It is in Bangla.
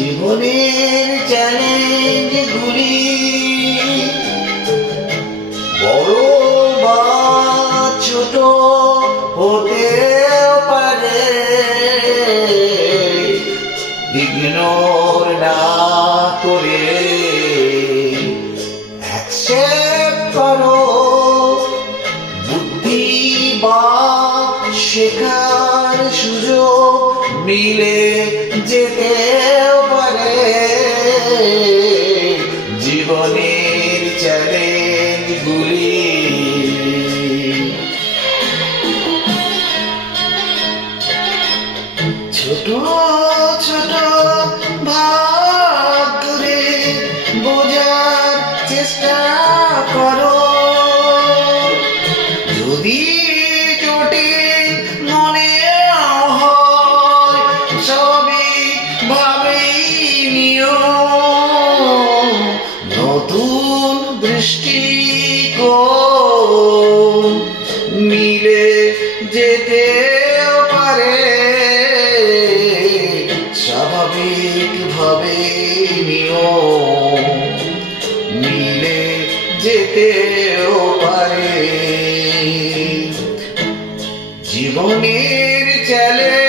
জীবনের চ্যালেঞ্জগুলি বড় বা ছোট হতে পারে, ইগনোর না করে অ্যাকসেপ্ট করো। বুদ্ধি বা শেখার সুযোগ মিলে যেতে পারে। জীবনের চ্যালেঞ্জগুলি ছোট ছোট ভাগ করে বোঝার চেষ্টা করো। যদি জটিল মনে হয় স্বাভাবিকভাবেই নিও। নতুন দৃষ্টিকোণ মিলে যেতে পারে। স্বাভাবিকভাবে নিও, মিলে যেতেও পারে। জীবনের চ্যালেঞ্জ